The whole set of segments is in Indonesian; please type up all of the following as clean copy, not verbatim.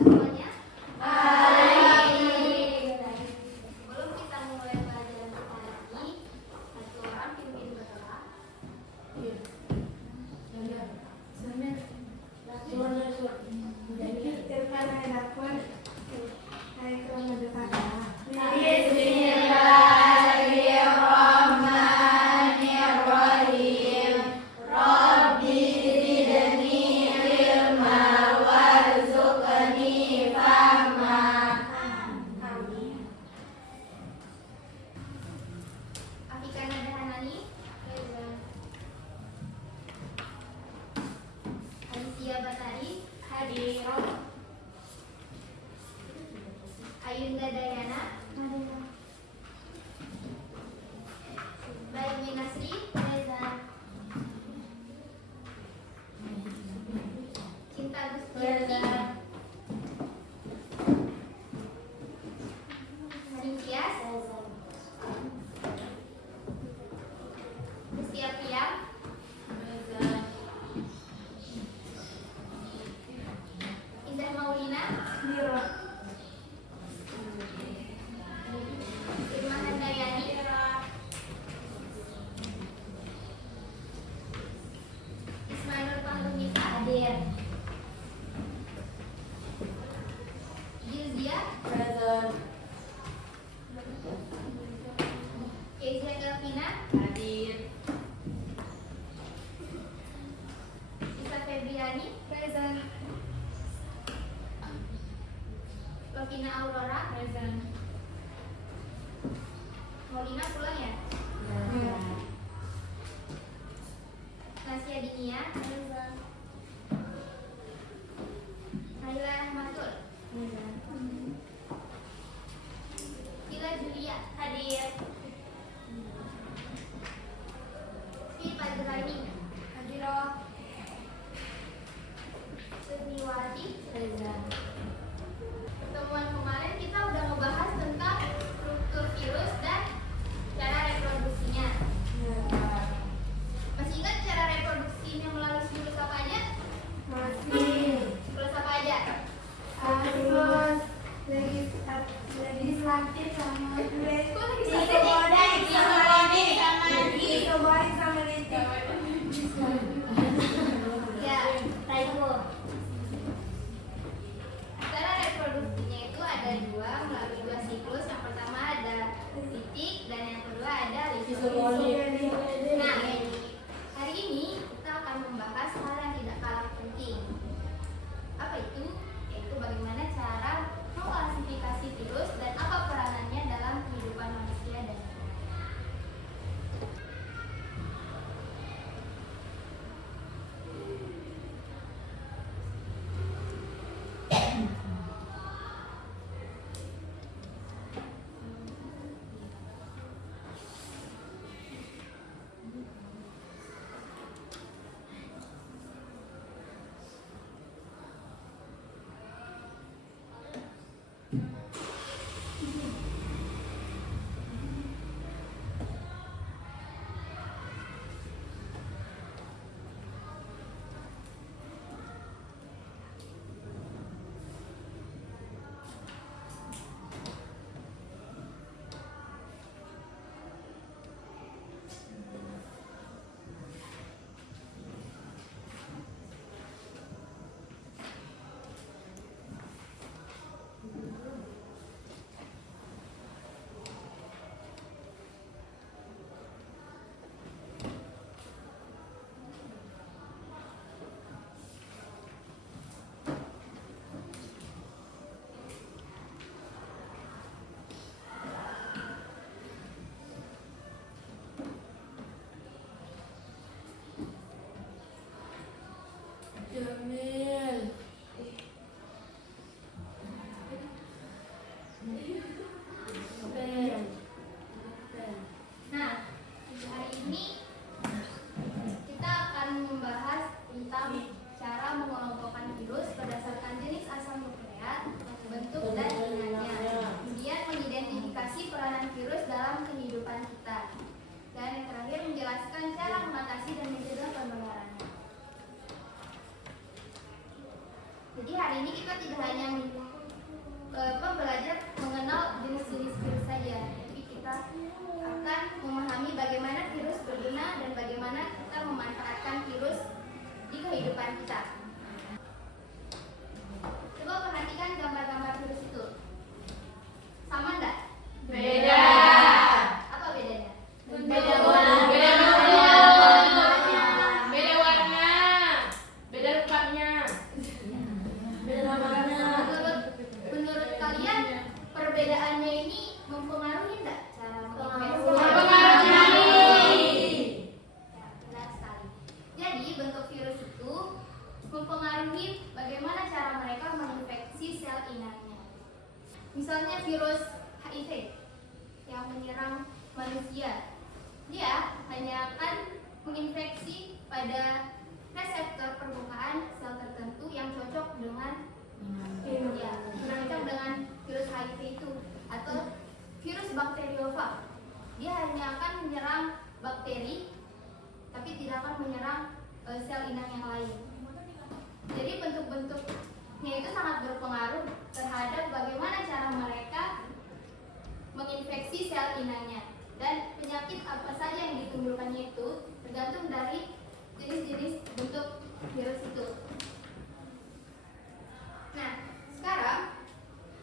semuanya? Baik. Sebelum kita mulai pelajaran kita lagi, satu orang pimpin berdoa. Bismillahirrahmanirrahim. Rabbi zidni ilma warzuqni fahma. Amin. Afika Nadahanani. Alicia Batari. Hadir. Ayunda Dayana. Bayu Nasri. Cinta Gustiati. Ningtyas. Gusti Apriam. Indah Maulina. Irma Handayani. Ismail Panglumita. Hadir. Yuzia. Present. Kezia Gavina. Hadir. Isa Febriani. Present. Lovina Aurora. Present. Maulina pulang ya? Nasia Dinia. Present. Naila Matul. Sila Julia. Hadir. Sri Padraini. Hadiro. Sudniwati. Present. Pertemuan kemarin kita udah ngebahas tentang struktur virus dan cara reproduksinya. Masih ingat cara reproduksinya melalui virus apa aja? Virus apa aja? Legislatif sama Kok legislatif? hari ini kita tidak hanya belajar mengenal jenis-jenis virus saja, tapi kita akan memahami bagaimana virus berguna dan bagaimana kita memanfaatkan virus di kehidupan kita. Coba perhatikan gambar-gambar virus itu. Sama enggak? Beda. Apa bedanya? Beda warna. Beda warna. Beda rupanya. Beda warna. Menurut kalian perbedaannya ini mempengaruhi enggak cara menginfeksi? Mempengaruhi. Ya, benar sekali. Jadi bentuk virus itu mempengaruhi bagaimana cara mereka menginfeksi sel inangnya. Misalnya virus HIV yang menyerang manusia, dia hanya akan menginfeksi pada reseptor permukaan sel tertentu yang cocok dengan dengan virus HIV itu, atau virus bakteriofag. Dia hanya akan menyerang bakteri, tapi tidak akan menyerang sel inang yang lain. Jadi bentuk-bentuknya itu sangat berpengaruh terhadap bagaimana cara mereka menginfeksi sel inangnya, dan penyakit apa saja yang ditimbulkannya itu tergantung dari jenis-jenis bentuk virus itu. Nah, sekarang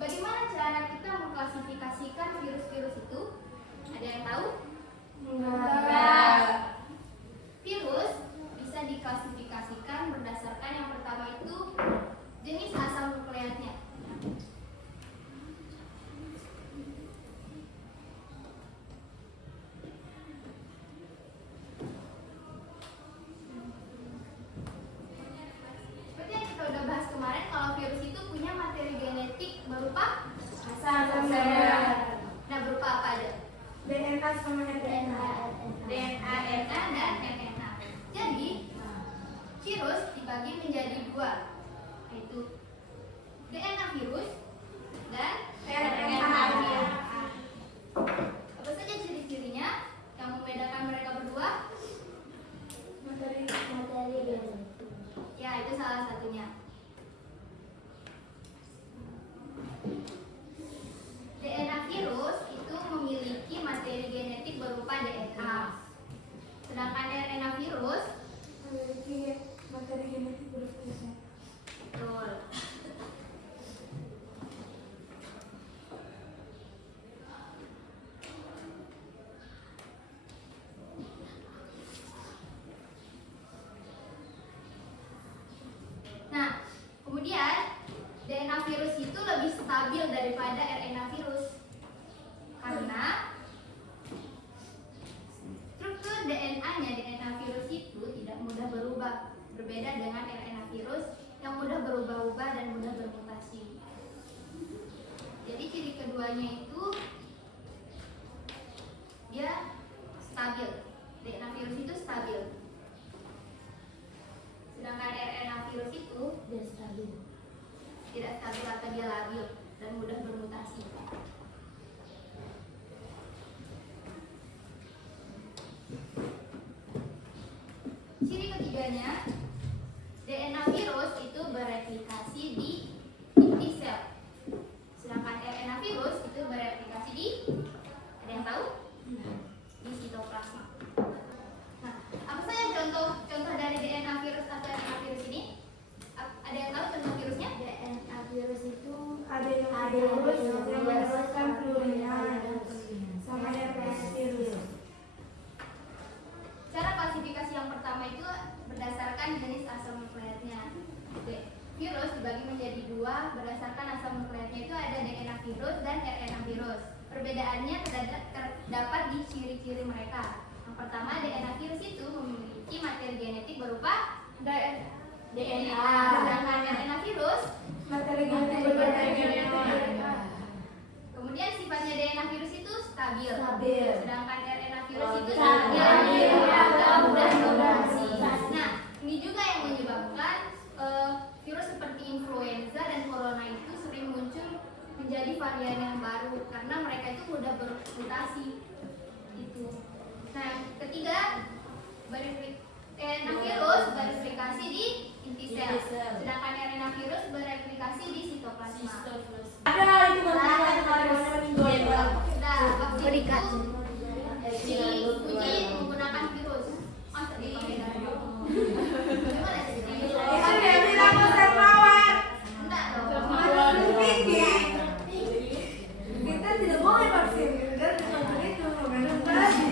bagaimana cara kita mengklasifikasikan virus-virus itu? Ada yang tahu? Enggak. Virus bisa diklasifikasikan berdasarkan yang pertama itu jenis asal nukleatnya. Seperti yang kita udah bahas kemarin, kalau virus itu punya materi genetik berupa Asam nah berupa apa aja? DNA sama RNA. DNA, RNA, dan RNA. Jadi virus dibagi menjadi dua, yaitu DNA virus dan RNA virus. Apa saja ciri-cirinya yang membedakan mereka berdua? Materi Ya, itu salah satunya. DNA virus itu memiliki materi genetik berupa DNA. Sedangkan RNA virus memiliki materi genetik berupa betul. Nah, kemudian DNA virus itu lebih stabil daripada RNA virus karena struktur DNA-nya DNA virus itu tidak mudah berubah, berbeda dengan RNA virus yang mudah berubah-ubah dan mudah bermutasi. Jadi ciri keduanya itu dia stabil. DNA virus itu stabil. Sedangkan RNA virus itu tidak stabil atau dia labil dan mudah bermutasi. Ciri ketiganya, DNA virus itu bereplikasi di inti sel. Sedangkan RNA virus itu bereplikasi di, ada yang tahu? Di sitoplasma. Nah, apa saja contoh dari DNA virus atau RNA virus ini? Ada yang tahu contoh virusnya? DNA virus itu adenovirus yang menyebabkan fluorina sama herpes virus. Cara klasifikasi yang pertama itu berdasarkan jenis asal nukleatnya. Virus dibagi menjadi dua berdasarkan asal nukleatnya, itu ada DNA virus dan RNA virus. Perbedaannya terdapat di ciri-ciri mereka. Yang pertama, DNA virus itu memiliki materi genetik berupa DNA. Sedangkan RNA virus Materi genetik berupa DNA. kemudian sifatnya DNA virus itu stabil. Sedangkan RNA virus itu Stabil. atau mudah bermutasi. Nah, ini juga yang menyebabkan virus seperti influenza dan corona itu sering muncul menjadi varian yang baru karena mereka itu mudah bermutasi. Itu. Nah, ketiga, DNA virus bereplikasi di inti sel. Sedangkan RNA virus bereplikasi di sitoplasma. Ada itu kan. Nah, vaksin itu diuji menggunakan virus. Oh, tadi gimana sih? Itu dia bilang konservawan. Enggak dong. Tinggi. Kita tidak boleh vaksin. Dan itu mengandung tadi.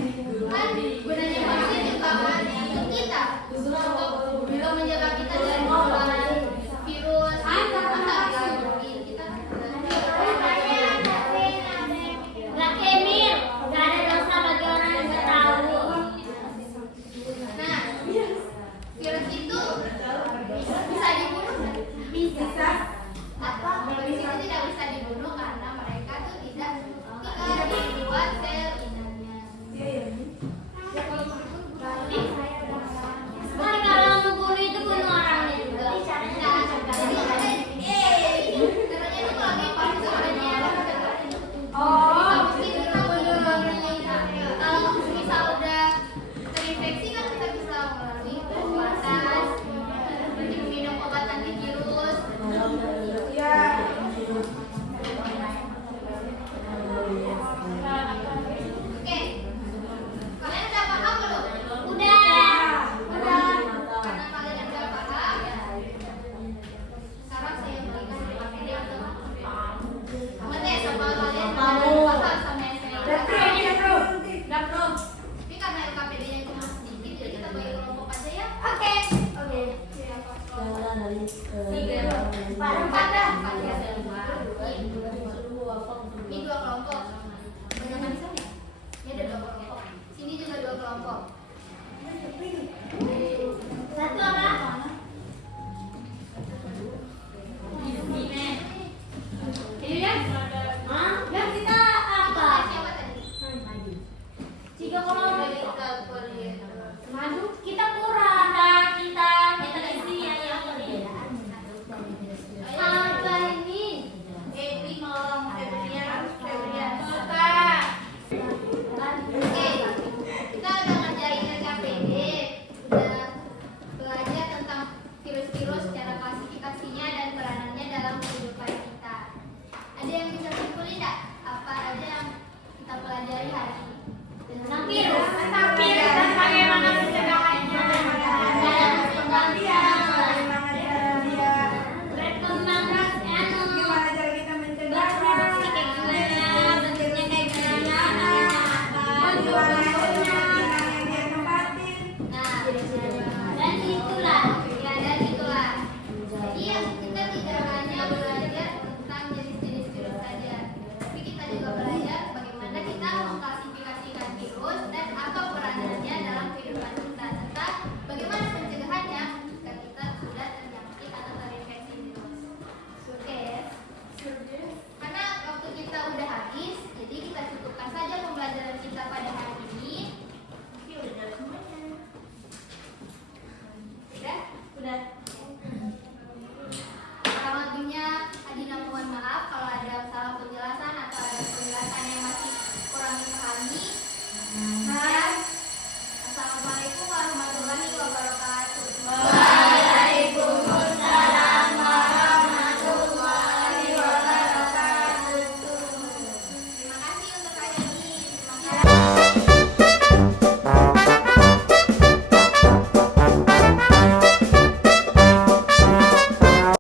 Kan gunanya vaksin juga kan untuk kita, untuk menjaga kita dari penularan virus. Kita Nggak kemil, nggak ada dosa bagi orang yang nggak tahu. nah, virus itu bisa dibunuh nggak? Bisa. Apa? Virus itu tidak bisa dibunuh karena mereka tuh tidak dibuat sel inangnya. Mari kalau membunuh itu bunuh orangnya juga. Caranya itu lagi pas sebenarnya. Oh. Mungkin kita bunuh kalau misal udah terinfeksi kan kita bisa melalui obat, minum obat antivirus. Ya. Oke, kalian udah paham belum? Udah. Karena kalian udah paham, sekarang saya berikan materi untuk ngetes apa kalian udah paham sama yang saya jelaskan. Tapi karena LKPD-nya itu masih sedikit, jadi kita bagi kelompok aja ya. Oke. Empat dah. Ini dua kelompok. Banyak di sana ya? Ini ada dua kelompok. Sini juga dua kelompok. Satu apa? Ini ya? Hah? Yang kita apa? Siapa tadi? Jika kalau Kita madu kita kurang kita isi yang ini. Apa ini? Evi mau Febrian. Oke, kita udah ngerjain LKPD, udah belajar tentang virus-virus, cara klasifikasinya dan peranannya dalam kehidupan kita. Ada yang bisa simpulin nggak? Apa aja yang kita pelajari hari ini? Tentang virus.